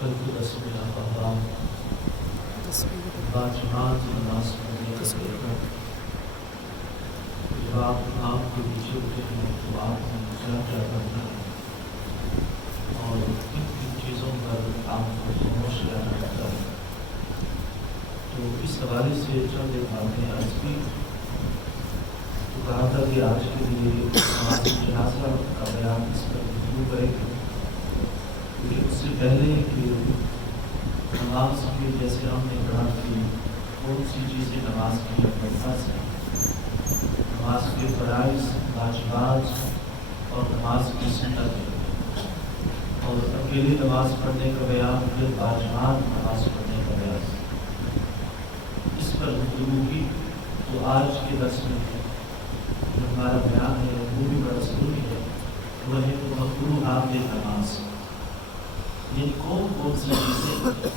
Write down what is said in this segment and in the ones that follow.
کل کی رسم احباب باجماعت نماز پڑھنے کے جب آپ کے پیچھے اٹھے ہیں تو آپ نے کیا کیا کرنا ہے اور کن کن چیزوں پر آپ کو خاموش رہنا ہوتا ہے. تو اس حوالے سے چند ایک باتیں آج کی تو کہا تھا کہ آج کے لیے نماز جنازہ کا بیان اس پر گفتگو کریں گے. لیکن اس سے پہلے کہ نماز کے جیسے ہم نے پڑھا کہ بہت سی چیزیں نماز کی فرض ہیں. نماز کے فرائض واجبات اور نماز کی سنت ہے اور اکیلے نماز پڑھنے کا بیان پھر واجبات نماز پڑھنے کا بیان اس پر گفتگو کی. تو آج کے درس میں جو ہمارا بیان ہے وہ بھی بڑا ضروری ہے. وہ ہے مکروہات نماز، یعنی کون کون سی چیزیں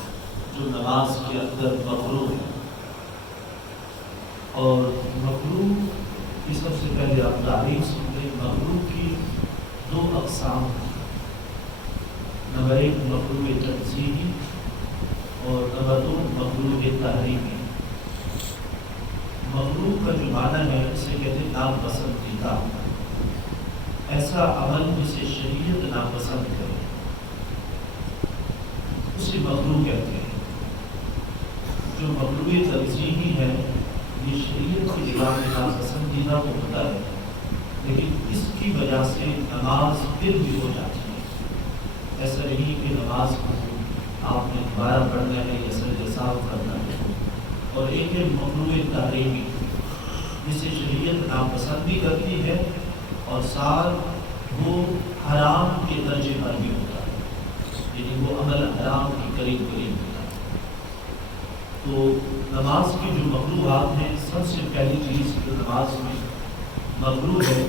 جو نماز کے اندر مکروہ ہے. اور مکروہ کی سب سے پہلے آپ تعریف سنتے. مکروہ کی دو اقسام ہیں. نمبر ایک مکروہ تنزیہی اور نمبر دو مکروہ تحریمی. مکروہ کا جو معنی ہے اسے کہتے ہیں ناپسندیدہ، ایسا عمل جسے شریعت ناپسند کرے اسے مکروہ کہتے ہیں. جو مکروہ تنزیہی ہے یہ شریعت کی نگاہ میں ناپسندیدہ تو ہوتا ہے لیکن اس کی وجہ سے نماز پھر بھی ہو جاتی ہے. ایسا نہیں کہ نماز کو آپ نے دوبارہ پڑھنا ہے یا سجدہ سہو کرنا ہے. اور ایک ہے مکروہ تحریمی جسے شریعت ناپسند بھی کرتی ہے اور ساتھ وہ حرام کے درجے پر بھی ہوتا ہے، یعنی وہ عمل حرام کی قریب ہوتا ہے. تو نماز کی جو مکروہات ہیں سب سے پہلی چیز جو نماز میں مکروہ ہے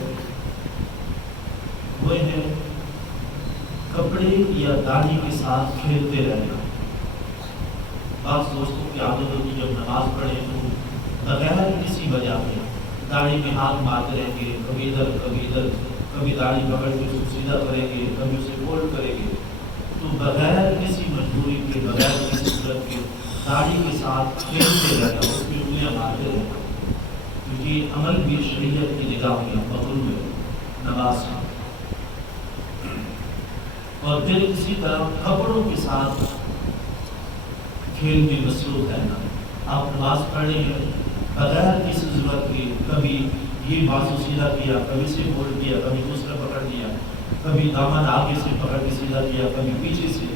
وہ ہے کپڑے یا داڑھی کے ساتھ کھیلتے رہنا. بعض دوستوں کی عادت ہوتی جب نماز پڑھیں تو بغیر کسی وجہ کے داڑھی میں ہاتھ مارتے رہیں گے، کبھی ادھر کبھی ادھر، کبھی داڑھی پکڑ کے اسے سیدھا کریں گے، کبھی اسے فولڈ کریں گے. تو بغیر کسی مجبوری کے، بغیر کسی صورت کے داڑھی کے ساتھ کھیلتے رہنا، اس میں انگلیاں مارتے رہنا، تو یہ عمل بھی شریعت کی نگاہ میں مکروہ ہے نماز میں. اور پھر اسی طرح کپڑوں کے ساتھ کھیل میں مصروف رہنا. آپ نماز پڑھ رہے ہیں بغیر کسی ضرورت کے، کبھی یہ بازو سیدھا کیا، کبھی سے فولڈ کیا، کبھی دوسرا پکڑ لیا، کبھی دامن آگے سے پکڑ کے سیدھا کیا، کبھی پیچھے سے.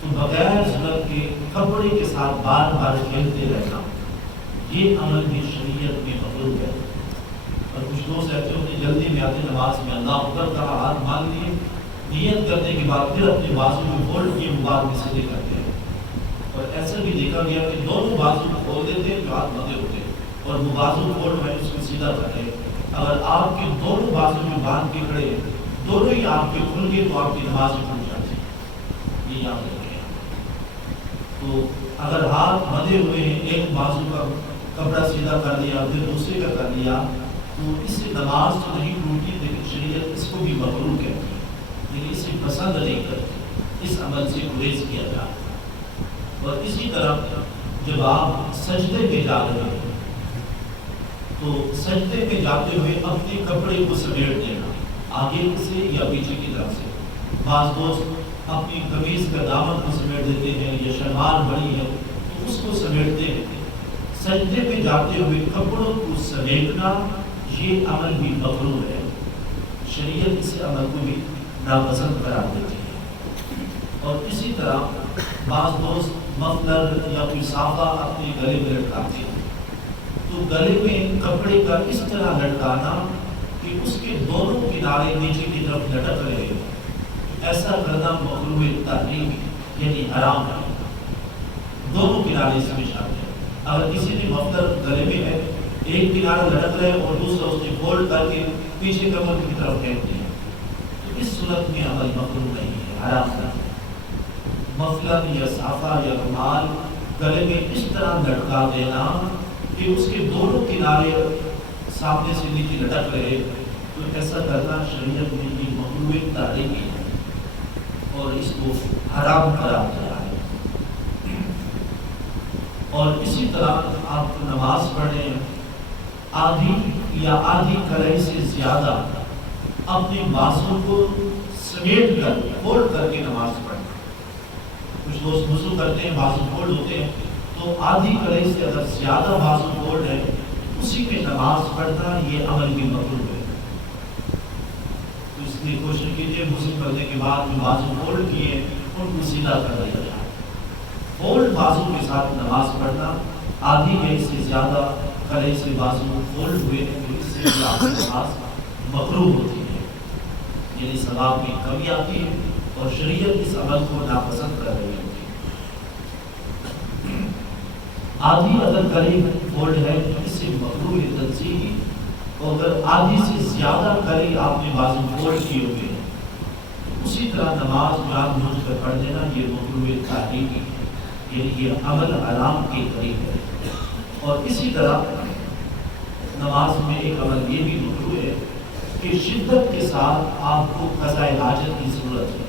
تو بغیر ضرورت کے کپڑے کے ساتھ بار بار کھیلتے رہنا یہ عمل بھی شریعت میں مکروہ ہے. اور کچھ دوست ایسے ہوتے جلدی میں آتے نماز میں اللہ اکبر کہا، ہاتھ مان لیے، نیت کرنے کے بعد پھر اپنے بازو میں فولڈ کیے بعد میں سیدھے کرتے ہیں. اور ایسا بھی دیکھا گیا کہ دونوں بازو کو کھول دیتے ہیں جو ہاتھ بندھے ہوتے ہیں اور وہ بازو فولڈ میں اس کو سیدھا کرتے ہیں. اگر آپ کے دونوں بازو میں باندھ کے کھڑے دونوں ہی آپ کے کھل گئے تو آپ کی نماز ٹوٹ جاتی ہے. یہ یاد رکھیں. تو اگر ہاتھ بندھے ہوئے ہیں، ایک بازو کا کپڑا سیدھا کر دیا پھر دوسرے کا کر دیا تو اس سے نماز تو نہیں ٹوٹی لیکن شریعت اس کو بھی مکروہ کہتی ہے، لیکن اسے پسند نہیں کرتی، اس عمل سے گریز کیا جائے. اور اسی طرح جب آپ سجدے میں جا رہے ہیں تو سجدے میں جاتے ہوئے اپنے کپڑے کو سمیٹ دینا آگے سے یا پیچھے کی طرف سے. بعض دوست اپنی قمیض کا دامن کو سمیٹ دیتے ہیں یا شلوار بڑی ہے تو اس کو سمیٹتے ہیں. سجدے میں جاتے ہوئے کپڑوں کو سمیٹنا یہ عمل بھی مکروہ ہے. شریعت اس عمل کو بھی ناپسند قرار دیتی ہے. اور اسی طرح بعض دوست مفلر یا کوئی صافہ اپنے گلے میں لٹکاتے ہیں تو گلے میں کپڑے کا اس طرح لٹکانا کہ اس کے دونوں کنارے نیچے کی طرف لٹک رہے ہیں، ایسا کرنا مکروہ تحریمی یعنی حرام ہے. دونوں کنارے اس میں شامل ہیں. اگر کسی نے مفلر گلے میں ہے، ایک کنارہ لٹک رہے اور دوسرا اس نے فولڈ کر کے پیچھے کمر کی طرف پھینک دیا تو اس صورت میں عمل مکروہ نہیں ہے، حرام ہے. مفلر یا صافہ یا رومال گلے میں اس طرح لٹکا دینا کہ اس کے دونوں کنارے سامنے سے نیچے لٹک رہے تو ایسا کرنا شریعت میں یہ مکروہ تحریمی ہے اور اس کو حرام قرار دیا ہے. اور اسی طرح آپ نماز پڑھیں آدھی یا آدھی کڑاہی سے زیادہ اپنے بازو کو سمیٹ کر فولڈ کر کے نماز پڑھیں. کچھ دوست وضو کرتے ہیں بازو فولڈ ہوتے ہیں، تو آدھی کڑاہی سے اگر زیادہ بازو فولڈ ہے اسی میں نماز پڑھنا یہ عمل بھی مکروہ ہے. تو اس لیے کوشش کیجیے وضو کرنے کے بعد جو بازو فولڈ کیے ان کو سیدھا کر دیا جائے. فولڈ بازو کے ساتھ نماز پڑھنا، آدھی کڑاہی سے زیادہ کڑاہی سے بازو فولڈ ہوئے تو اس سے بھی آپ کی نماز مکروہ ہوتی ہے، یعنی ثواب کی کمی آتی ہے اور شریعت اس عمل کو ناپسند کر رہی ہوتی ہے. آدھی اگر کڑاہی فولڈ ہے تو اس سے مکروہ تنزیہی، اور اگر آدھی سے زیادہ کڑاہی آپ نے بازو فولڈ کیے ہوئے اسی طرح نماز جان بوجھ کر پڑھ دینا یہ مکروہ تحریمی ہے، یعنی یہ عمل حرام کے قریب ہے. اور اسی طرح نماز میں ایک عمل یہ بھی مکروہ ہے کہ شدت کے ساتھ آپ کو قضاء حاجت کی ضرورت ہے.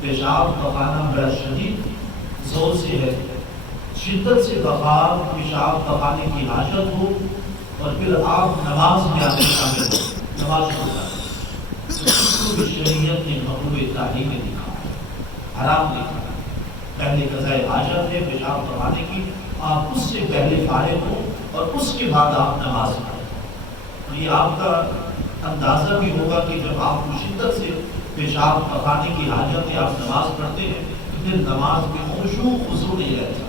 پیشاب پکانا بڑا شدید زور سے ہے، شدت سے بخار پیشاب پکانے کی حاجت ہو اور پھر آپ نماز میں آتے شامل ہو، نماز شروع کریں، اس کو بھی شریعت نے مکروہ تحریمی دکھا ہے، حرام دکھا ہے. پہلے قضاء حاجت ہے پیشاب پکانے کی، آپ اس سے پہلے فارغ ہو اور اس کے بعد آپ نماز پڑھیں. تو یہ آپ کا اندازہ بھی ہوگا کہ جب آپ کو شدت سے پیشاب پکانے کی حاجت ہے آپ نماز پڑھتے ہیں تو پھر نماز میں خشوع خضوع نہیں رہتا،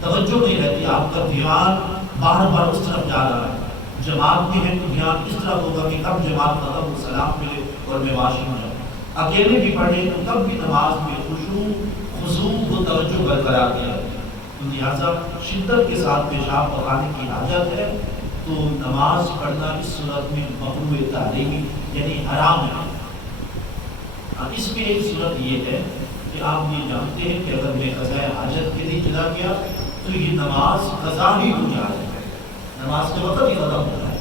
توجہ نہیں رہتی، آپ کا دھیان بار بار اس طرف جا رہا ہے. جماعت میں ہے تو دھیان اس طرح ہوگا کہ کب جماعت ختم ہو سلام ملے اور میں واش ہو جاؤں. اکیلے بھی پڑھیں تو تب بھی نماز میں خشوع خضوع و توجہ برقرار نہیں رہتی. لہٰذا شدت کے ساتھ پیشاب پکانے کی حاجت ہے تو نماز پڑھنا اس صورت میں مکروہ تحریمی یعنی حرام ہے. اس میں ایک صورت یہ ہے کہ آپ یہ جانتے ہیں کہ اگر میں قضاء حاجت کے لیے چلا گیا تو یہ نماز قضا ہی ہو جائے، نماز کا وقت ہی ختم ہو جائے.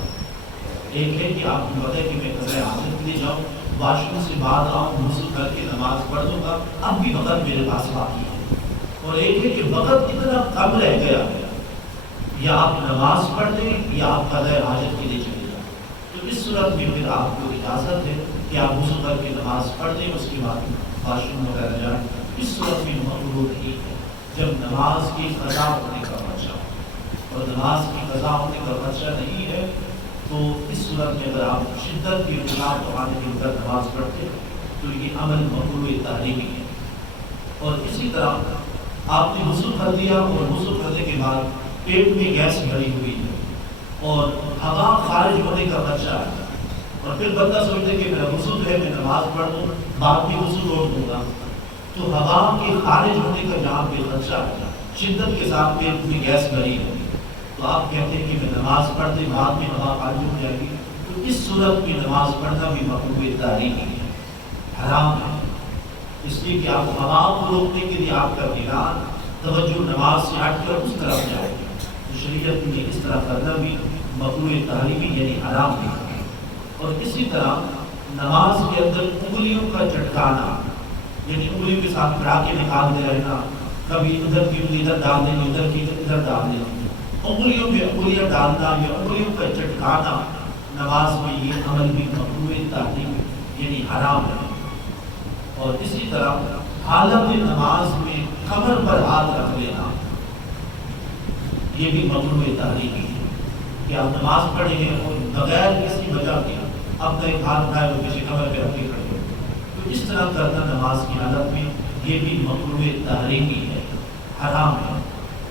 ایک ہے کہ آپ کو پتہ ہے کہ میں قضاء حاجت کے لیے جاؤں، واش روم سے بعد آؤں، وضو کر کے نماز پڑھ دوں گا، اب بھی وقت میرے پاس باقی ہے. اور ایک ہے کہ وقت اتنا کم رہ گیا یا آپ نماز پڑھ لیں یا آپ قضاء حاجت کے لیے چلے جائیں. تو اس صورت میں پھر آپ کو اجازت ہے کہ آپ وضو کر کے نماز پڑھ لیں، اس کے بعد واش روم وغیرہ جائیں. اس صورت میں مکروہ نہیں ہے. جب نماز کی قضا ہونے کا خدشہ ہو اور نماز کی قضا ہونے کا خدشہ نہیں ہے تو اس صورت میں اگر آپ شدت کی پیشاب پکانے کے اندر نماز پڑھتے ہیں تو یہ عمل مکروہ تحریمی ہے. اور اسی طرح آپ نے وضو کر دیا اور وضو کرنے کے بعد پیٹ میں گیس بھری ہوئی ہے اور ہوا خارج ہونے کا خدشہ ہے اور پھر بندہ سوچتے کہ میرا وضو جو ہے میں نماز پڑھ لوں بعد میں وضو روک دوں گا، تو ہوا کے خارج ہونے کا جہاں پہ خدشہ ہے، شدت کے ساتھ پیٹ میں گیس بھری ہے، تو آپ کہتے ہیں کہ میں نماز پڑھ دیں بعد میں ہوا خارج ہو جائے گی. تو اس صورت میں نماز پڑھنا بھی مکروہ تحریمی ہے، حرام ہے. اس لیے کہ آپ ہوا کو روکنے کے لیے آپ کا دھیان توجہ نماز سے ہٹ کر اس طرف جائے گی. تو شریعت میں اس طرح کرنا بھی مکروہ تحریمی یعنی حرام ہے. اور اسی طرح نماز کے اندر انگلیوں کا چٹکانا یعنی انگلیوں کے ساتھ پڑھا کے نکالتے رہنا، کبھی ادھر کی انگلی ادھر ڈال دیں ادھر کی ادھر ڈال دیں، انگلیوں میں انگلیاں ڈالنا یا انگلیوں کا چٹکانا نماز میں یہ عمل بھی مکروہ تحریمی یعنی حرام ہے. اور اسی طرح حالت نماز میں کمر پر ہاتھ رکھ لینا یہ بھی مکروہ تحریمی ہے کہ آپ نماز پڑھے ہیں اور بغیر کسی وجہ کے اپنا ایک ہاتھ اٹھائے وہ کسی کمر پہ رکھ کے کھڑے ہو، تو اس طرح کرنا نماز کی حالت میں یہ بھی مکروہ تحریمی ہے، حرام ہے.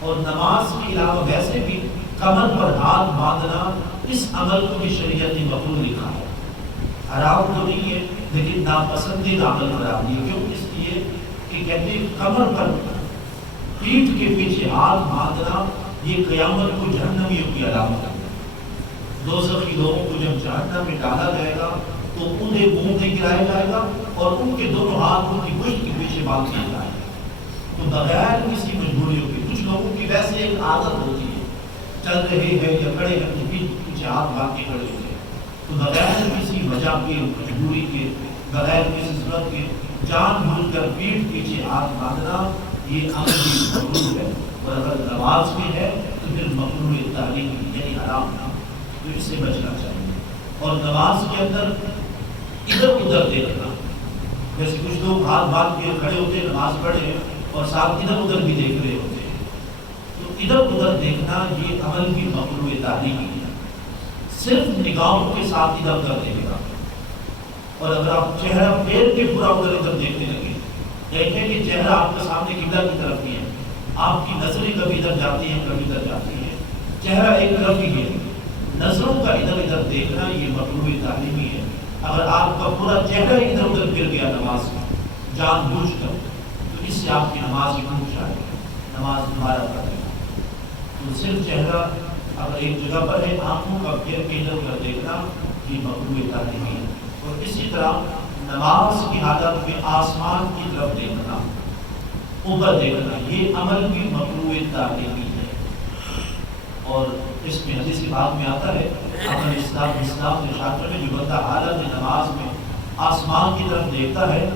اور نماز کے علاوہ ویسے بھی کمر پر ہاتھ باندھنا اس عمل کو بھی شریعت نے مکروہ لکھا ہے. حرام تو نہیں ہے لیکن ناپسندیدہ عمل قرار دیا. کیوں؟ اس لیے کہ کہتے ہیں کمر پر پیٹھ کے پیچھے ہاتھ باندھنا یہ قیامت کو جہنمیوں کی علامت ہے. دوزخی لوگوں کو جب جہنم میں ڈالا جائے گا تو انہیں منہ میں گرایا جائے گا اور ان کے دونوں ہاتھ ان کی پشت کے پیچھے باندھ دیے جائیں گے. تو بغیر کسی مجبوریوں کے کچھ لوگوں کی ویسے ایک عادت ہوتی ہے چل رہے ہیں یا کھڑے ہیں تو پیچھے ہاتھ باندھ کے کھڑے ہوتے ہیں. تو بغیر کسی وجہ کے مجبوری کے بغیر کسی ضرورت کے جان بوجھ کر پیٹھ پیچھے ہاتھ باندھنا یہ عمل بھی مکروہ ہے اور اگر نماز میں ہے تو پھر مقروء تحریم یعنی حرام، تو اس سے بچنا چاہیے۔ اور نماز کے اندر ادھر ادھر دیکھنا، جیسے کچھ لوگ ہاتھ باندھ کے کھڑے ہوتے ہیں نماز پڑھے اور ساتھ ادھر ادھر بھی دیکھ رہے ہوتے ہیں، تو ادھر ادھر دیکھنا یہ عمل بھی مقروء تحریمی ہے۔ صرف نگاہوں کے ساتھ ادھر ادھر دیکھنا، اور اگر آپ چہرہ پھیر کے پورا ادھر ادھر دیکھنے لگے، دیکھیں کہ چہرہ آپ کے سامنے قبلہ کی طرف ہی ہے، آپ کی نظریں کبھی ادھر جاتی ہیں کبھی ادھر جاتی ہیں، چہرہ ایک طرف ہی ہے، نظروں کا ادھر ادھر دیکھنا یہ مقروء تحریمی ہے۔ اگر آپ کا پورا چہرہ ادھر ادھر گر گیا نماز میں جان بوجھ کر، تو اس سے آپ کی نماز ہی ٹوٹ جائے، نماز دوبارہ پڑھے۔ تو صرف چہرہ اگر ایک جگہ پر ہے، آنکھوں کا پھیر کے ادھر ادھر دیکھنا یہ مقروء تحریمی ہے۔ اور اسی طرح نماز کی حالت میں آسمان کی طرف دیکھنا، اوپر دیکھنا، یہ عمل بھی مقروء تحریمی ہے۔ اور اس میں حدیث کی بات میں آتا ہے اسلام کے شاطر میں جو بندہ حالت نماز میں آسمان کی طرف دیکھتا ہے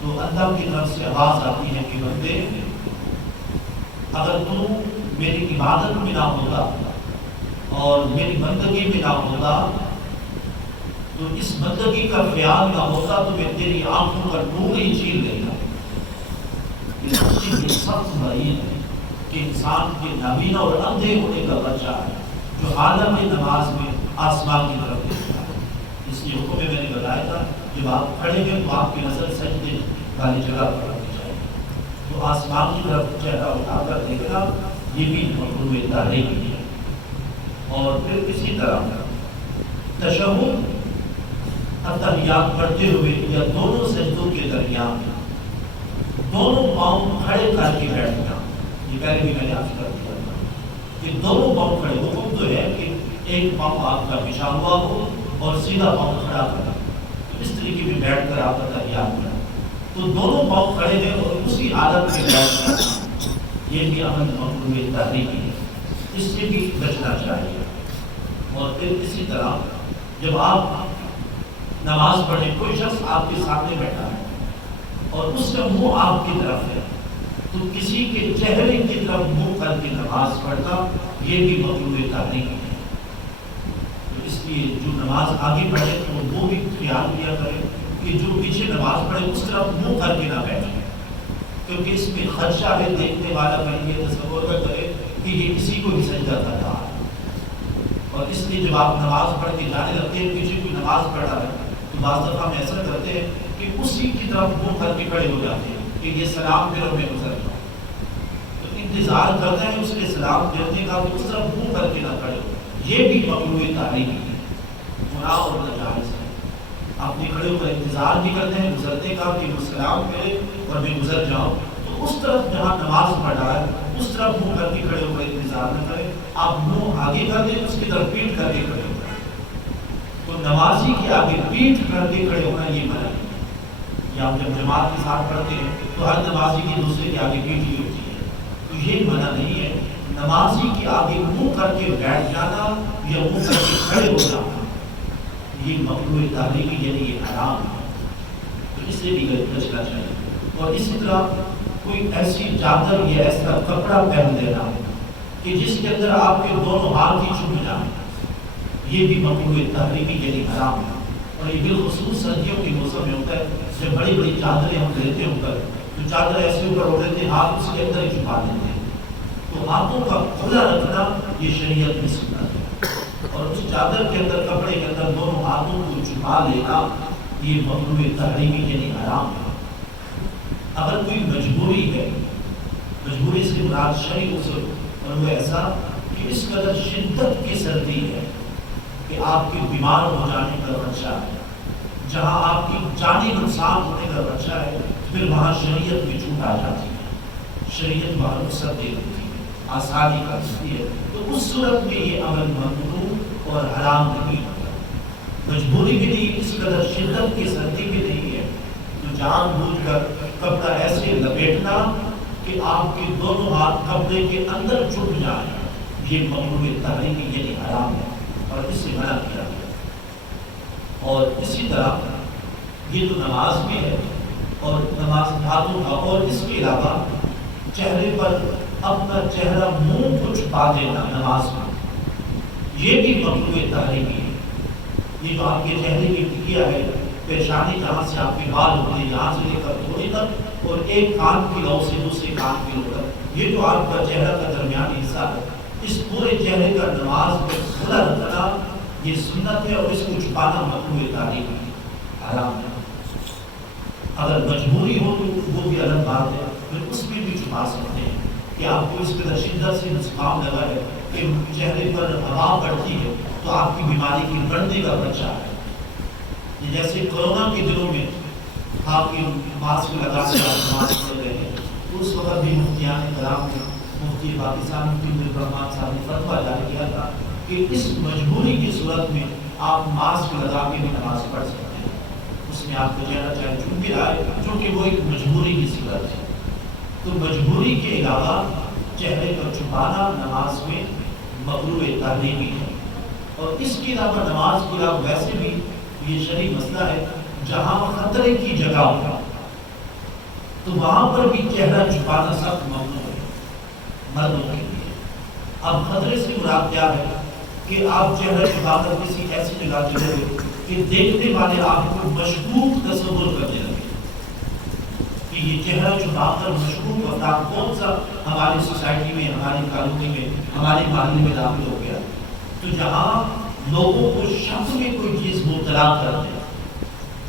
تو اللہ کی طرف سے آواز آتی ہے کہ بندے اگر تو میری عبادت میں نہ ہوتا اور میری بندگی میں نہ ہوتا تو اس بندگی کا خیال نہ ہوتا تو میں تیری آنکھوں کا نور ہی چھین لیتا۔ یہ سخت وعید ہے کہ انسان کے نابینا اور اندھے ہونے کا بچہ ہے جو حالت نماز میں آسمان کی طرف دیکھتا ہے۔ اس لیے حکم میں نے بتایا تھا جب آپ کھڑے ہیں تو آپ کی نظر سجدے والی جگہ پر رکھنی چاہیے، تو آسمان کی طرف چہرہ اٹھا کر دیکھنا یہ بھی مقروء تحریمی ہے۔ اور پھر اسی طرح تشہد اتحیات پڑھتے ہوئے یا دونوں سجدوں کے درمیان دونوں پاؤں کھڑے کر کے بیٹھنا، یہ پہلے بھی میں نے عرض کر دیا تھا کہ دونوں پاؤں کھڑے، حکم تو ہے کہ ایک پاؤں آپ کا بچھا ہوا ہو اور سیدھا پاؤں کھڑا کرنا، تو اس طریقے میں بیٹھ کر آپ اتحیات کرنا، تو دونوں پاؤں کھڑے ہیں اور اسی حالت میں بیٹھ کرنا یہ بھی عمل مقروء تحریمی ہے، اس سے بھی بچنا چاہیے۔ اور پھر اسی طرح جب آپ نماز پڑھیں، کوئی شخص آپ کے سامنے بیٹھا ہے اور اس کا منہ آپ کی طرف ہے تو کسی کے چہرے کی طرف منہ کر کے نماز پڑھنا یہ بھی مقروء تحریمی ہے۔ تو اس لیے جو نماز آگے پڑھے تو وہ بھی خیال کیا کرے کہ جو پیچھے نماز پڑھے اس طرف منہ کر کے نہ بیٹھے، کیونکہ اس میں خدشہ ہے دیکھنے والا کہیں یہ تصور کرے کہ یہ کسی کو بھی سجدہ کر رہا ہے۔ اور اس لیے جب آپ نماز پڑھ کے جانے لگتے ہیں پیچھے کوئی نماز پڑھ رہا ہے تو بعض دفعہ ہم ایسا کرتے ہیں کہ اسی کی طرف منہ کر کے کھڑے ہو جاتے ہیں کہ یہ سلام پھر میں گزر جاؤں، تو انتظار کرتے ہیں اس کے سلام پھرنے کا تو اس طرف منہ کر کے نہ کھڑے ہو، یہ بھی مقروء تحریمی ہے، گناہ اور ناجائز ہے۔ آپ نے کھڑے ہو کر انتظار بھی کرتے ہیں گزرنے کا کہ وہ سلام پھرے اور میں گزر جاؤں، تو اس طرف جہاں نماز پڑھ رہا ہے اس طرف منہ کر کے کھڑے ہو کر انتظار نہ کریں، آپ منہ آگے کر دیں اس کی طرف پیٹ کر کے کھڑے ہو جائیں۔ تو نمازی کے آگے پیٹ کر کے کھڑے ہونا یہ منع ہے۔ یا جب جماعت کے ساتھ پڑھتے ہیں تو ہر نمازی کی دوسرے کے آگے پیٹ ہی ہوتی ہے، تو یہ منع نہیں ہے۔ نمازی کے آگے منہ کر کے بیٹھ جانا یا منہ کر کے کھڑے ہو جانا یہ مقروء تحریمی یعنی یہ حرام ہے، تو اس سے بھی بچنا چاہیے۔ اور اسی طرح کوئی ایسی چادر یا ایسا کپڑا پہن لینا کہ جس کے اندر آپ کے دونوں ہاتھ ہی چھپ جائیں، یہ بھی مقروء تحریمی یعنی حرام ہے۔ اور یہ بالخصوص سردیوں کے موسم میں ہوتا ہے جب بڑی بڑی چادریں ہم لیتے ہیں اوپر، تو چادر ایسے اوپر اڑ لیتے ہیں، ہاتھ اس کے اندر ہی چھپا دیتے ہیں، تو ہاتھوں کا کھلا رکھنا یہ شریعت میں سنت ہے، اور اس چادر کے اندر کپڑے کے اندر دونوں ہاتھوں کو چھپا لینا یہ مقروء تحریمی یعنی حرام ہے۔ اگر کوئی مجبوری ہے، مجبوری سے مراد شرعی اصول، اور وہ ایسا کہ اس قدر شدت کی سردی ہے کہ آپ کے بیمار ہو جانے کا خدشہ ہے، جہاں آپ کی جانی نقصان ہونے کا خدشہ ہے، پھر وہاں شریعت میں چھوٹ آ جاتی ہے، شریعت وہاں رخصت دے دیتی ہے، آسانی کر دیتی ہے، تو اس صورت میں یہ عمل ممنوع اور حرام نہیں ہوتا۔ مجبوری بھی نہیں، اس قدر شدت کی سردی بھی نہیں ہے، تو جان بوجھ کر کپڑا ایسے لپیٹنا کہ آپ کے دونوں ہاتھ کپڑے کے اندر چھپ جائیں یہ مقروء تحریمی یعنی حرام ہے اور اس سے منع کیا گیا۔ اور اسی طرح یہ تو نماز میں ہے اور نماز ہاتھوں کا، اور اس کے علاوہ چہرے پر اپنا چہرہ منہ کو چھپا دینا نماز میں، یہ بھی مکروہ تحریمی ہے۔ یہ جو آپ کے چہرے کی ٹکیا ہے، پیشانی جہاں سے آپ کے بال ہوتے ہیں یہاں سے لے کر تھوڑی تک، اور ایک کان کی لو سے دوسرے کان کی لو تک، یہ جو آپ کا چہرہ کا درمیانی حصہ ہے، اس پورے چہرے کا نماز میں کھلا رکھنا یہ سنت ہے، اور اس کو چھپانا مکروہ تحریمی ہے، حرام ہے۔ اگر مجبوری ہو تو وہ بھی الگ بات ہے، پھر اس میں بھی چھپا سکتے ہیں کہ آپ کو اس قدر شدت سے زکام لگا ہے کہ چہرے پر ہوا پڑتی ہے تو آپ کی بیماری کی بڑھنے کا خدشہ ہے۔ یہ جیسے کورونا کے دنوں میں آپ کی ماسک لگا کے آپ ماسک پڑھ رہے ہیں، تو اس وقت بھی مفتیان کرام نے، مفتی پاکستان مفتی عبد الرحمان صاحب نے فتویٰ جاری کیا تھا کہ اس مجبوری کی صورت میں آپ ماسک لگا کے بھی نماز پڑھ سکتے ہیں، اس میں آپ کو چہرہ چاہے چون بھی آئے، چونکہ وہ ایک مجبوری کی صورت ہے۔ تو مجبوری کے علاوہ چہرے کو چھپانا نماز میں مکروہ تحریمی ہے۔ اور اس کے علاوہ نماز کے علاوہ ویسے بھی یہ شرعی مسئلہ ہے، جہاں خطرے کی جگہ ہو تو وہاں پر بھی چہرہ چھپانا سخت ممنوع ہے مردوں کے لیے۔ اب خطرے سے مراد کیا ہے کہ آپ چہرہ چھپا کر کسی ایسی جگہ چلے گئے کہ دیکھنے والے آپ کو مشکوک تصور کرنے لگے کہ یہ چہرہ چھپا کر مشکوک افراد کون سا ہماری سوسائٹی میں، ہماری کالونی میں، ہمارے محلے میں داخل ہو گیا، تو جہاں لوگوں کو شک میں کوئی چیز مبتلا کر دے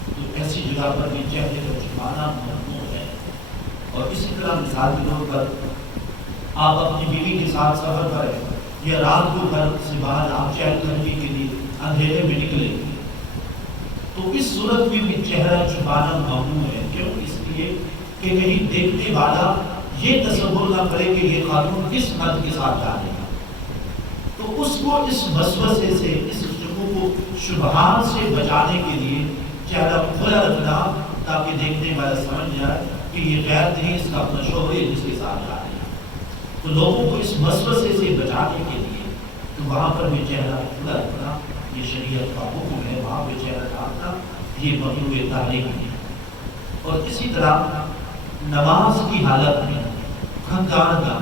تو ایسی جگہ پر بھی چہرے کو چھپانا ممنوع ہے۔ اور اسی طرح مثال کے طور پر آپ اپنی بیوی کے ساتھ سفر پر ہیں یا رات کو گھر سے باہر آپ چہل کرنے کے لیے اندھیرے میں نکلے، تو اس صورت میں بھی چہرہ چھپانا ممنوع ہے۔ کیوں؟ اس لیے کہ کہیں دیکھنے والا یہ تصور نہ کرے کہ یہ خاتون کس مرد کے ساتھ جا رہی ہے، تو اس کو اس وسوسے سے، اس شکوک و شبہات سے بچانے کے لیے چہرہ کھلا رکھنا تاکہ دیکھنے والا سمجھ جائے کہ یہ غیر نہیں، اس کا اپنا شوہر ہے جس کے ساتھ جا رہی ہے۔ تو لوگوں کو اس وسوسے سے بچانے کے لیے تو وہاں پر بھی چہرہ کھلا رکھنا یہ شریعت کا حکم ہے، وہاں پہ چہرہ ڈھانپنا یہ مکروہ تحریمی ہے۔ اور اسی طرح نماز کی حالت میں کھنگار گانا،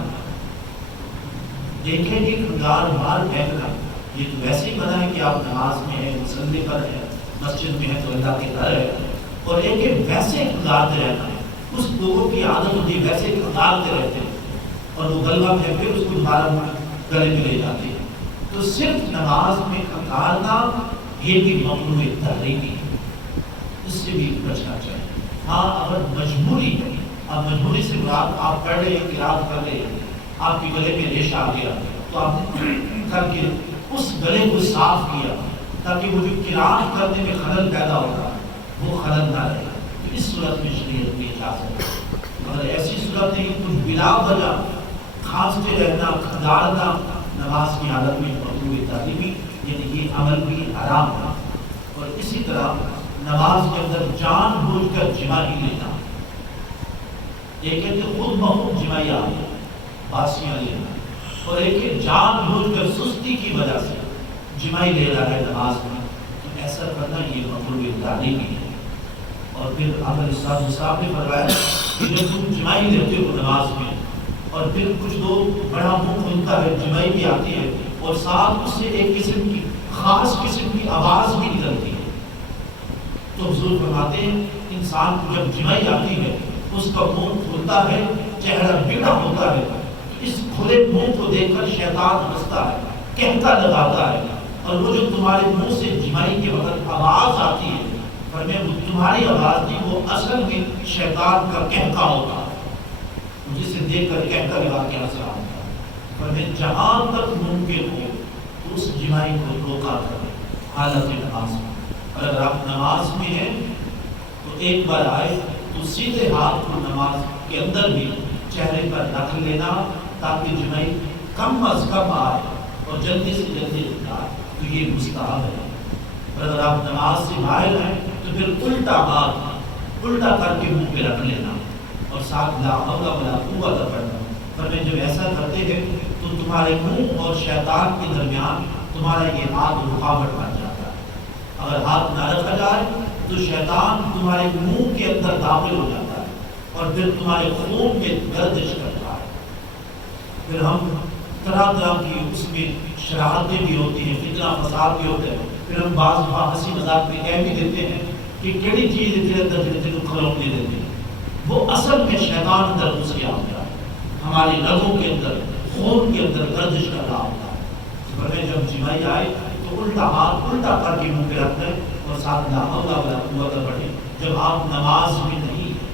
دیکھیں کہ کھنگار مار پھینکنا یہ تو ویسے ہی منع ہے کہ آپ نماز میں ہیں، مصلی پر ہیں، مسجد میں ہیں تو اللہ کے گھر ہے، اور ایک ویسے کھنگارتے رہنا ہے۔ کچھ لوگوں کی عادت ہوتی ہے ویسے کھنگارتے رہتے ہیں اور وہ گلوا پھینک کے اس کو دوبارہ گلے میں لے جاتے ہیں، تو صرف نماز میں کھنگارنا یہ بھی مکروہ تحریمی ہے، اس سے بھی بچنا چاہیے۔ ہاں اگر مجبوری ہے، اب مجبوری سے مراد آپ پڑھ رہے ہیں، قرات کر رہے ہیں، آپ کے گلے میں ریشہ آ گیا تو آپ نے کر کے اس گلے کو صاف کیا تاکہ وہ جو قرات کرنے میں خلل پیدا ہوگا وہ خلل نہ رہے، تو اس صورت میں شریعت میں اجازت ہے۔ مگر ایسی صورت نہیں کچھ بلا وجہ کھانستے رہنا، کھنگارنا نماز کی حالت میں مکروہ تحریمی، یعنی یہ عمل بھی حرام ہے۔ اور اسی طرح نماز کے اندر جان بوجھ کر جمائی لینا، ایک ہے کہ خود بخود جمائی آئے باسیاں لینا، اور ایک ہے جان بوجھ کر سستی کی وجہ سے جمائی لے رہا ہے نماز میں، تو ایسا کرنا یہ مکروہ تحریمی ہے۔ اور پھر اگر صاحب نے فرمایا کہ جب تم جمائی لیتے ہو نماز میں اور پھر کچھ لوگ بڑا منہ کھلتا ہے، جمائی بھی آتی ہے اور ساتھ اس سے ایک قسم کی خاص قسم کی آواز بھی نکلتی ہے، تو حضور فرماتے ہیں انسان کو جب جمائی آتی ہے اس کا منہ کھلتا ہے، چہرہ بگڑا ہوتا ہے، اس کھلے منہ کو دیکھ کر شیطان ہنستا ہے، کہتا لگاتا ہے، اور وہ جو تمہارے منہ سے جمائی کے وقت آواز آتی ہے فرمایا وہ تمہاری آواز نہیں، وہ اصل میں شیطان کا کہکا ہوتا ہے، جسے دیکھ کر کہتا لگا کے ہنس رہا ہوتا ہے۔ فرمایا جہاں تک ممکن ہو تو اس جمائی کو روکا کرے حالت نماز میں۔ اور اگر آپ نماز میں ہیں تو ایک بار آئے تو سیدھے ہاتھ کو نماز کے اندر بھی چہرے پر رکھ لینا تاکہ جمائی کم از کم آئے اور جلدی سے جلدی آئے، تو یہ مستحب ہے۔ اور اگر آپ نماز سے باہر ہیں تو پھر الٹا ہاتھ الٹا کر کے منہ پہ رکھ لینا اور ساتھ لا حول ولا قوت پڑھنا۔ فرمایا جب ایسا کرتے ہیں تو تمہارے منہ اور شیطان کے درمیان تمہارا یہ ہاتھ رکاوٹ بن جاتا ہے۔ اگر ہاتھ نہ رکھا جائے تو شیطان تمہارے منہ کے اندر داخل ہو جاتا ہے اور پھر تمہارے خون میں گردش کرتا ہے، پھر ہم طرح طرح کی اس میں شرارتیں بھی ہوتی ہیں، فتنہ فساد بھی ہوتا ہے، پھر ہم بعض ہنسی مذاق میں کہہ بھی دیتے ہیں کہ کیڑی چیز تیرے اندر جڑے تو کھلونے دیتے ہیں، وہ اصل میں شیطان اندر گھس کے آتا ہے، ہماری رگوں کے اندر، خون کے اندر گردش کر رہا ہوتا ہے۔ ورنہ جب جمائی آئے تو الٹا ہاتھ الٹا کر کے منہ پہ رکھ دیں اور ساتھ لا حول ولا قوت الا باللہ۔ جب آپ نماز میں نہیں ہے،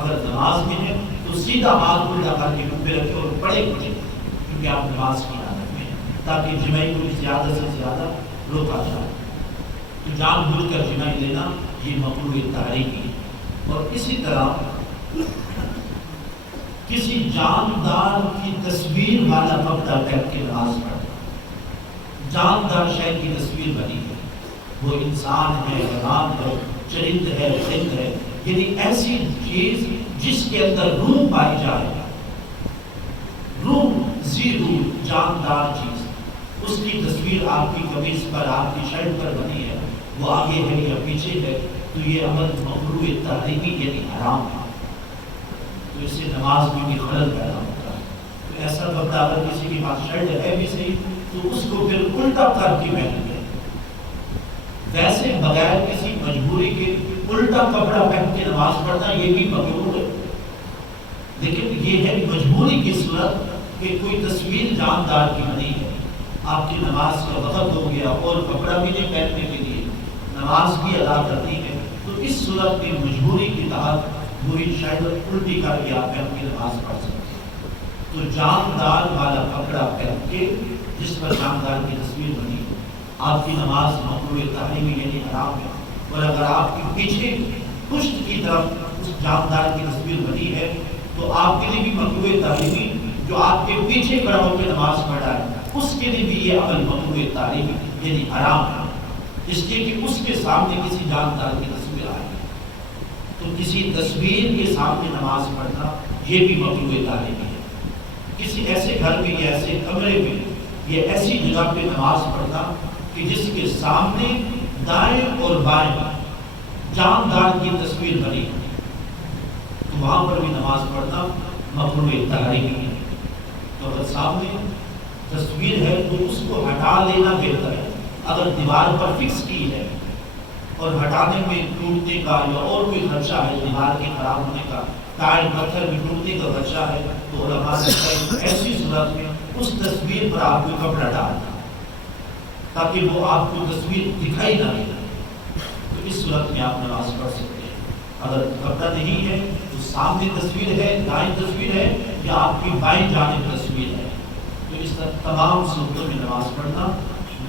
اگر نماز میں ہے تو سیدھا ہاتھ الٹا کر کے منہ پہ رکھے اور پڑھے کیونکہ آپ نماز کی حالت میں ہیں، تاکہ جمائی کو زیادہ سے زیادہ روکا جائے۔ تو جان بوجھ کر جمائی لینا یہ مکروہ تحریمی ہے۔ اور اسی طرح کسی جاندار کی تصویر والا کپڑا پہن کے نماز پڑھنا، جاندار شے کی تصویر بنی ہے، وہ انسان ہے، حیوان ہے، چرند ہے، پرند ہے، یعنی ایسی چیز جس کے اندر روح پائی جائے، روح زی روح جاندار چیز، اس کی تصویر آپ کی قمیص پر، آپ کی شرٹ پر بنی ہے، وہ آگے ہے یا پیچھے ہے، تو یہ عمل مکروہ تحریمی یعنی حرام ہے، تو اس سے نماز میں بھی خلل پیدا ہوتا ہے۔ تو ایسا کپڑا اگر کسی کے پاس شرٹ ہے بھی صحیح تو اس کو پھر الٹا کر کے پہن لے، ویسے بغیر کسی مجبوری کے الٹا کپڑا پہن کے نماز پڑھنا یہ بھی مکروہ ہے، لیکن یہ ہے مجبوری کی صورت کہ کوئی تصویر جاندار کی بنی ہے، آپ کی نماز کا وقت ہو گیا اور کپڑا بھی نہیں پہننے کے لیے نماز بھی ادا کرنی ہے، تو اس صورت کی مجبوری کی تحت پوری شرٹ الٹی کر کے آپ پہن کے نماز پڑھ سکتے ہیں۔ تو جاندار والا کپڑا پہن کے جس پر جاندار کی تصویر بنی آپ کی نماز مکروہ تحریمی یعنی حرام ہے، اور اگر آپ کی پیچھے پشت کی طرف اس جاندار کی تصویر بنی ہے تو آپ کے لیے بھی مکروہ تحریمی، جو آپ کے پیچھے کھڑا ہو کے نماز پڑھ رہا ہے اس کے لیے بھی یہ عمل مکروہ تحریمی یعنی حرام ہے، اس لیے کہ اس کے سامنے کسی جاندار کی تصویر آئی ہے، تو کسی تصویر کے سامنے نماز پڑھنا یہ بھی مکروہ تحریمی ہے۔ کسی ایسے گھر میں یا ایسے کمرے میں یا ایسی جگہ پہ نماز پڑھنا کہ جس کے سامنے دائیں اور بائیں جاندار کی تصویر بنی، تو وہاں پر بھی نماز پڑھنا مکروہ تحریمی ہے۔ تو اگر سامنے تصویر ہے تو اس کو ہٹا لینا بہتر ہے، اگر دیوار پر فکس کی ہے اور ہٹانے میں ٹوٹنے کا یا اور کوئی خدشہ ہے، دیوار کے خراب ہونے کا، ٹائل پتھر بھی ٹوٹنے کا خدشہ ہے، تو علماء نے کہا ایسی صورت میں اس تصویر پر آپ کو کپڑا ڈالنا تاکہ وہ آپ کو تصویر دکھائی نہ دے، تو اس صورت میں آپ نماز پڑھ سکتے ہیں۔ اگر کپڑا نہیں ہے تو سامنے تصویر ہے، دائیں تصویر ہے یا آپ کی بائیں جانب تصویر ہے، تو اس طرح تمام صورتوں میں نماز پڑھنا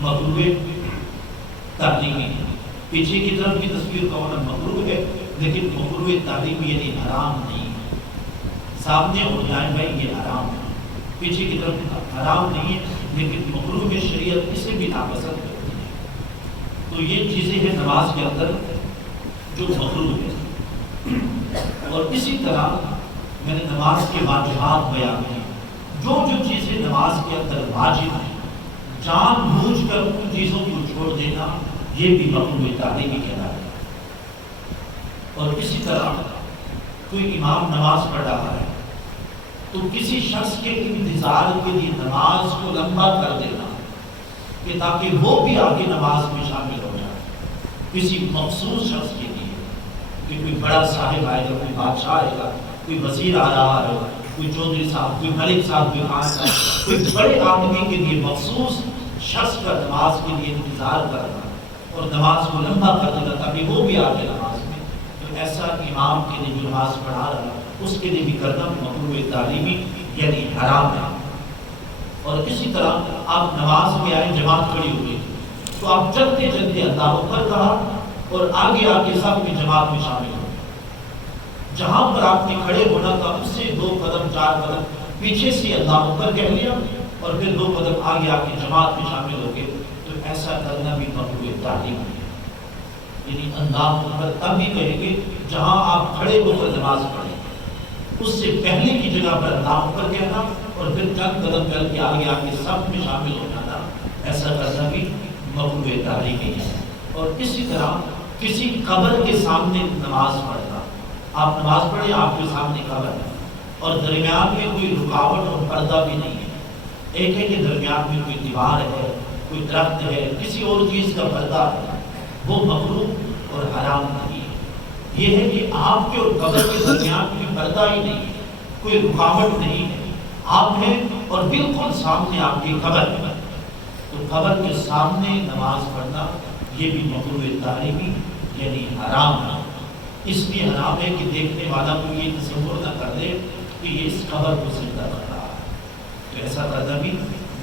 مکروہ تحریمی ہے۔ پیچھے کی طرف کی تصویر کا ہونا مکروہ ہے، لیکن مکروہ تحریمی یعنی حرام نہیں ہے۔ سامنے اور دائیں بائیں یہ حرام ہے، پیچھے کی طرف حرام نہیں ہے، لیکن مکروہ میں شریعت اسے بھی ناپسند کرتی ہے۔ تو یہ چیزیں ہیں نماز کے اندر جو مکروہ ہے۔ اور اسی طرح میں نے نماز کے واجبات بیان کی، جو چیزیں نماز کے اندر واجب ہیں، جان بوجھ کر ان چیزوں کو چھوڑ دینا یہ بھی مکروہ تحریمی کہلاتا ہے۔ اور اسی طرح کوئی امام نماز پڑھ رہا ہے تو کسی شخص کے انتظار کے لیے نماز کو لمبا کر دینا کہ تاکہ وہ بھی آگے نماز میں شامل ہو جائے، کسی مخصوص شخص کے لیے، کہ کوئی بڑا صاحب آئے گا، کوئی بادشاہ آئے گا، کوئی وزیر آ رہا ہے، کوئی چودھری صاحب، کوئی ملک صاحب، کوئی خان صاحب، کوئی بڑے آدمی کے لیے مخصوص شخص کا نماز کے لیے انتظار کرنا اور نماز کو لمبا کر دینا تاکہ وہ بھی آگے نماز میں، تو ایسا امام کے لیے جو نماز پڑھا رہا ہے اس کے لیے بھی کرنا مکروہ تحریمی یعنی حرام ہے۔ اور اسی طرح آپ نماز میں آئے، جماعت کھڑی ہوئی تو آپ چلتے چلتے اللہ اکبر کہا اور آگے آ کے سب میں جماعت میں شامل ہو، جہاں پر آپ نے کھڑے ہونا تھا اس سے 2 قدم 4 قدم پیچھے سے اللہ اکبر کہہ لیا اور پھر 2 قدم آگے آ کے جماعت میں شامل ہو گئے، تو ایسا کرنا بھی مکروہ تحریمی ہے۔ یعنی اللہ اکبر تب بھی کہیں گے جہاں آپ کھڑے ہو کر نماز پڑھیں، اس سے پہلے کی جگہ پر اللہ اکبر کہنا اور پھر چند قدم چل کے آگے آ کے سب میں شامل ہو جانا، ایسا کرنا بھی مکروہ تحریمی ہے۔ اور اسی طرح کسی قبر کے سامنے نماز پڑھنا، آپ نماز پڑھیں، آپ کے سامنے قبر ہے، اور درمیان میں کوئی رکاوٹ اور پردہ بھی نہیں ہے۔ ایک ہے کہ درمیان میں کوئی دیوار ہے، کوئی درخت ہے، کسی اور چیز کا پردہ ہے، وہ مکروہ اور حرام نہیں ہے۔ یہ ہے کہ آپ کے اور قبر کے درمیان کوئی پردہ ہی نہیں ہے، کوئی رکاوٹ نہیں ہے، آپ ہیں اور بالکل سامنے آپ کی قبر ہے، تو قبر کے سامنے نماز پڑھنا یہ بھی مکروہ تحریمی یعنی حرام ہے۔ اس لیے حرام ہے کہ دیکھنے والا کو یہ تصور نہ کر دے کہ یہ اس قبر کو سجدہ کر رہا ہے، تو ایسا کرنا بھی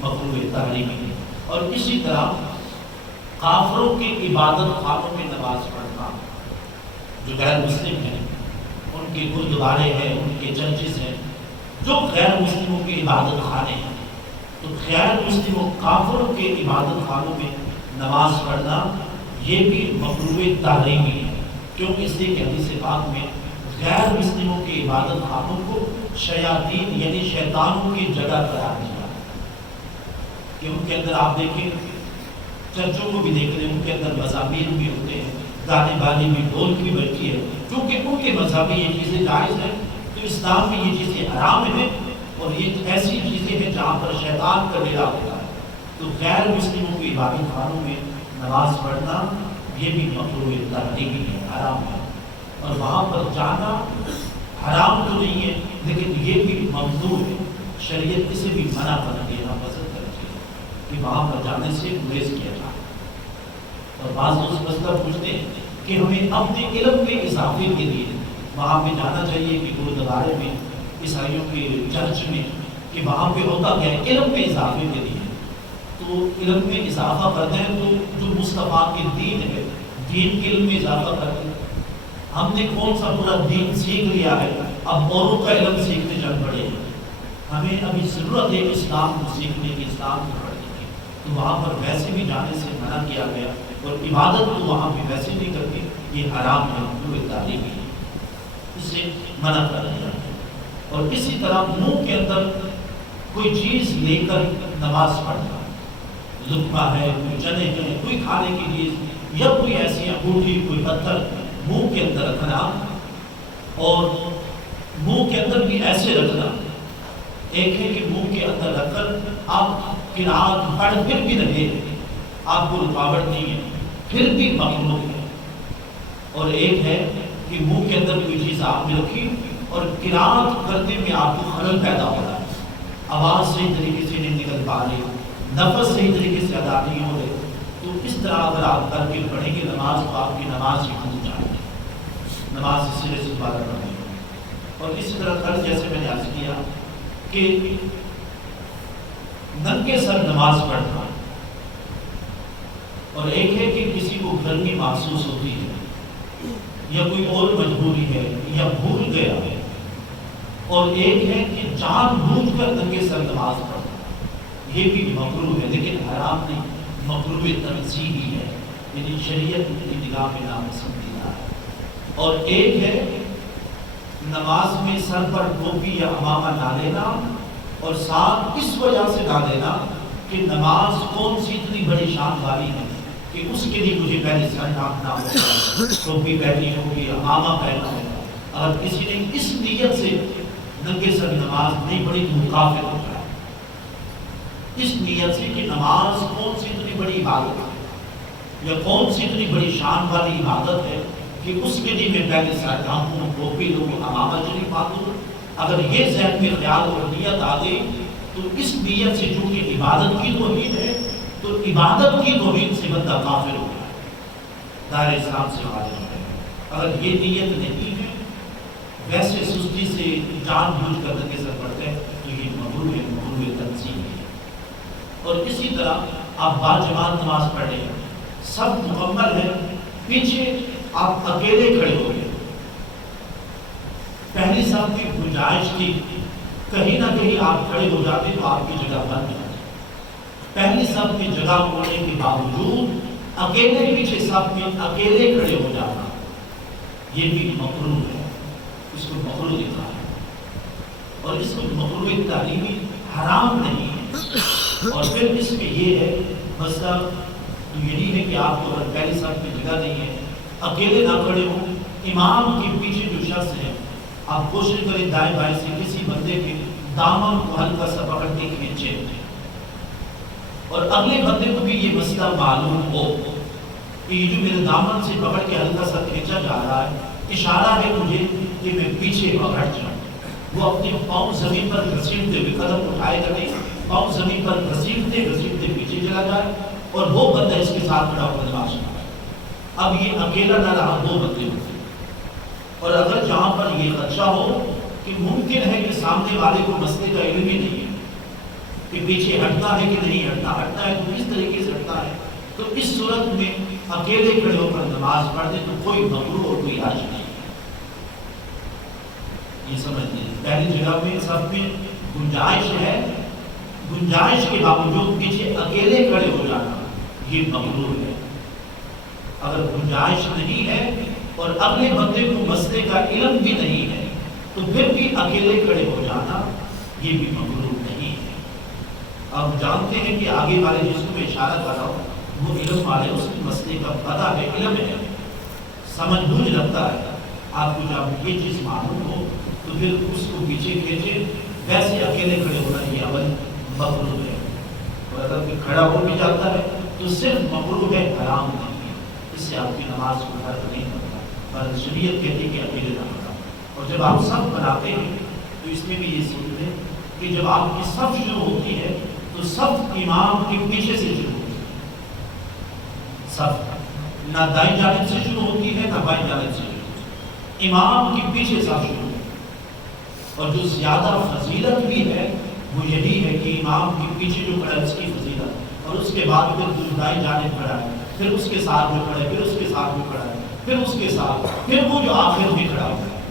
مکروہ تحریمی ہے۔ اور اسی طرح کافروں کی عبادت خانوں میں نماز پڑھنا، جو غیر مسلم ہیں ان کے گردوارے ہیں، ان کے چرچز ہیں، جو غیر مسلموں کے عبادت خانے ہیں، تو غیر مسلموں کافروں کے عبادت خانوں میں نماز پڑھنا یہ بھی مکروہ تحریمی ہے، کیونکہ اس لیے کہ حدیث پاک میں غیر مسلموں کے عبادت خانوں کو شیاطین یعنی شیطانوں کی جگہ قرار دیا کہ ان کے اندر آپ دیکھیں، چرچوں کو بھی دیکھ لیں، ان کے اندر مزامیر بھی ہوتے ہیں، گانے بانی بھی، ڈھول بھی بجتی ہے، کیونکہ ان کے مذہب میں یہ چیزیں جائز ہیں، تو اسلام میں یہ چیزیں حرام ہیں، اور یہ ایسی چیزیں ہیں جہاں پر شیطان کا ڈیرا ہوتا ہے، تو غیر مسلموں کی عبادت خانوں میں نماز پڑھنا یہ بھی مکروہ تحریمی ہے، حرام ہے، اور وہاں پر جانا حرام تو نہیں ہے لیکن یہ بھی ممنوع ہے، شریعت اسے بھی منع کر دینا پسند کرتی ہے کہ وہاں پر جانے سے گریز کیا جائے۔ اور بعض اس مسئلہ پوچھتے ہیں کہ ہمیں اپنے علم میں اضافے کے لیے وہاں پہ جانا چاہیے کہ گرودوارے میں، عیسائیوں کے چرچ میں، کہ وہاں پہ ہوتا کیا ہے علم میں اضافے کے لیے، تو علم میں اضافہ کرتے ہیں تو جو مصطفیٰ کے دین ہے، دین کے علم میں اضافہ کرتے ہیں۔ ہم نے کون سا پورا دین سیکھ لیا ہے، اب اوروں کا علم سیکھنے چل پڑے ہیں، ہمیں ابھی ضرورت ہے اسلام کو سیکھنے کی، اسلام کو پڑھنے کی، تو وہاں پر ویسے بھی جانے سے منع کیا گیا، اور عبادت تو وہاں پہ ویسے نہیں کرتے، یہ حرام ہے، مکروہ تحریمی ہے، اسے منع کر دیا ہے۔ اور اسی طرح منہ کے اندر کوئی چیز لے کر نماز پڑھنا، لقمہ ہے، کوئی چنے ہیں، کوئی کھانے کی چیز، یا کوئی ایسی انگوٹھی، کوئی پتھر منہ کے اندر رکھنا، اور منہ کے اندر بھی ایسے رکھنا، ایک ہے کہ منہ کے اندر رکھ کر آپ قرات پڑھ پھر بھی رہے، آپ کو رکاوٹ نہیں ہے، پھر بھی ممنوع ہے، اور ایک ہے کہ منہ کے اندر کوئی چیز آپ نے رکھی اور قرات کرنے میں آپ کو خلل پیدا ہو رہا ہے، آواز صحیح طریقے سے نہیں نکل پا رہی، نفس صحیح طریقے سے ادا نہیں ہو رہے، تو اس طرح اگر آپ کر کے پڑھیں گے نماز تو آپ کی نماز ہی ختم جائے گی، نماز اس سرے سے دوبارہ پڑھیں گے۔ اور اسی طرح کل جیسے میں نے عرض کیا کہ ننگے سر نماز پڑھنا، اور ایک ہے کہ کسی کو گرمی محسوس ہوتی ہے یا کوئی اور مجبوری ہے یا بھول گیا ہے، اور ایک ہے کہ جان بوجھ کر ننگے سر نماز پڑھنا، یہ بھی مکروہ ہے لیکن حرام نہیں، مکروہ تنزیہی ہے، یعنی شریعت کی نگاہ میں ناپسندیدہ ہے۔ اور ایک ہے نماز میں سر پر ٹوپی یا عمامہ نہ لینا، اور ساتھ اس وجہ سے نہ لینا کہ نماز کون سی اتنی بڑی شان والی ہے کہ اس کے لیے مجھے پہلے سر ڈھانپنا ہوگا، ٹوپی پہنی ہوگی، عمامہ پہننا ہوگا، اگر کسی نے اس نیت سے ننگے سر نماز نہیں پڑھی تو کافر ہو جائے، اس نیت سے کہ نماز کون سی اتنی بڑی عبادت ہے یا کون سی اتنی بڑی شان والی عبادت ہے کہ اس کے لیے میں پہلے سر ڈھانپوں، ٹوپی لوں، عمامہ شریف باندھوں، اگر یہ ذہن میں خیال اور نیت آ گئی تو اس نیت سے چونکہ عبادت کی توہین ہے تو عبادت کی توہین سے بندہ کافر ہو جائے، دائرہ اسلام سے خارج ہو جائے۔ اگر یہ نیت نہیں ہے، ویسے سستی سے جان بوجھ کر ننگے سر پڑھتے ہیں تو یہ مکروہ ہے، مکروہ تنزیہی ہے۔ اور اسی طرح آپ باجماعت نماز پڑھ رہے ہیں، سب مکمل ہے، پیچھے آپ اکیلے کھڑے ہو گئے، پہلی صف کی گنجائش تھی، کہیں نہ کہیں آپ کھڑے ہو جاتے تو آپ کی جگہ بن جاتی، پہلی صف کی جگہ ہونے کے باوجود اکیلے پیچھے صف میں اکیلے کھڑے ہو جانا یہ بھی مکروہ ہے، اس کو مکروہ لکھا ہے، اور اس کو مکروہ تحریمی حرام نہیں ہے۔ اور پھر اس میں یہ ہے مسئلہ یہی ہے کہ آپ کو اگر پہلی صف کی جگہ نہیں ہے، اکیلے نہ کھڑے ہوں، امام کے پیچھے جو شخص ہے آپ کوشش کریں دائیں بائیں سے کسی بندے کے دامن کو ہلکا سا پکڑ کے کھینچے اور اگلے بندے کو بھی یہ مسئلہ معلوم ہو کہ یہ جو میرے دامن سے پکڑ کے ہلکا سا کھینچا جا رہا ہے اشارہ ہے مجھے کہ میں پیچھے ہٹ جاؤں. وہ اپنے پاؤں زمین پر گھسیٹتے ہوئے قدم اٹھائے گا نہیں, پاؤں زمین پر گھسیٹتے گھسیٹتے پیچھے چلا جائے اور وہ بندہ اس کے ساتھ کھڑا ہو کر نماز پڑھے. اب یہ اکیلا نہ رہا, دو بندے ہوتے. اور اگر جہاں پر یہ خدشہ ہو کہ ممکن ہے کہ سامنے والے کو مسئلے کا علم ہی نہیں ہے کہ پیچھے ہٹنا ہے کہ نہیں ہٹنا, ہٹنا ہے تو کس طریقے سے ہٹنا ہے, تو اس صورت میں اکیلے کھڑے ہو کر نماز پڑھ دیں تو کوئی مکروہ اور کوئی حرج نہیں. یہ سمجھ لیں پہلی جگہ میں سب میں گنجائش ہے, گنجائش کے باوجود پیچھے اکیلے کھڑے ہو جانا یہ مکروہ ہے. اگر گنجائش نہیں ہے اور اگلے بندے کو مسئلے کا علم بھی نہیں ہے تو پھر بھی اکیلے کھڑے ہو جانا یہ بھی مکروہ نہیں ہے. آپ جانتے ہیں کہ آگے والے جس کو میں اشارہ کر رہا ہوں وہ علم والے, اس کے مسئلے کا پتہ ہے, علم ہے, سمجھ بوجھ رکھتا ہے. آپ کو جب یہ چیز معلوم ہو تو پھر اس کو پیچھے کھینچے, ویسے اکیلے کھڑے ہونا یہ عمل مکروہ ہے. اور اگر کوئی کھڑا ہو بھی جاتا ہے تو صرف مکروہ ہے, حرام نہیں ہے. اس سے آپ کی نماز کو فرق نہیں پڑتا, پر شریعت کہتی ہے کہ اکیلے نہ پڑھا. اور جب آپ صف بناتے ہیں تو اس میں بھی یہ سن لیں کہ جب آپ کی صف شروع ہوتی ہے تو صف امام کے پیچھے سے شروع ہوتی ہے. صف نہ دائیں جانب سے شروع ہوتی ہے نہ بائیں جانب سے شروع ہوتی ہے, امام کے پیچھے صف شروع ہوتی ہے. اور جو زیادہ فضیلت بھی ہے وہ یہی ہے کہ امام کے پیچھے جو کھڑا ہے اس کی فضیلت, اور اس کے بعد پھر جو دائیں جانب کھڑا ہے پھر اس کے ساتھ جو کھڑا ہے پھر اس کے ساتھ جو کھڑا ہے پھر اس کے ساتھ پھر وہ جو آخر میں کھڑا ہوا ہے.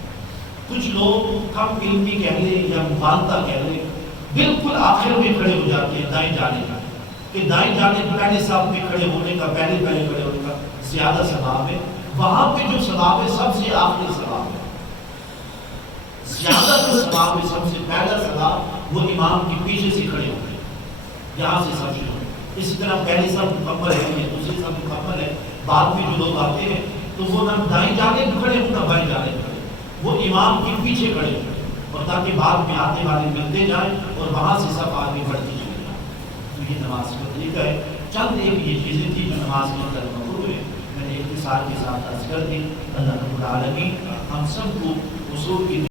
کچھ لوگ کم علمی کہہ لیں یا مبالغہ کہہ لیں بالکل آخر میں کھڑے ہو جاتے ہیں دائیں جانب, کہ دائیں جانب پہلے صف میں کھڑے ہونے کا, پہلے کھڑے ہونے کا زیادہ ثواب ہے. وہاں پہ جو ثواب ہے سب سے آخری ثواب ہے. زیادہ جو ثواب ہے سب سے پہلا ثواب وہ امام کے پیچھے سے کھڑے ہوتے ہیں, یہاں سے سب شروع. اسی طرح پہلی سب مکمل ہے یا دوسری سب مکمل ہے, بعد میں جو لوگ آتے ہیں تو وہ نہ دائیں جانب کھڑے ہوں نہ بائیں جانب کھڑے, وہ امام کے پیچھے کھڑے ہوں, اور تاکہ بعد میں آنے والے ملتے جائیں اور وہاں سے سب آگے بڑھتی چلی جائیں. تو یہ نماز کا طریقہ ہے. چند ایک یہ چیزیں تھیں جو نماز کے اندر مکروہ ہے, میں نے اختصار کے ساتھ عرض کر دی. اللہ رب العالمین ہم سب کو اصول کی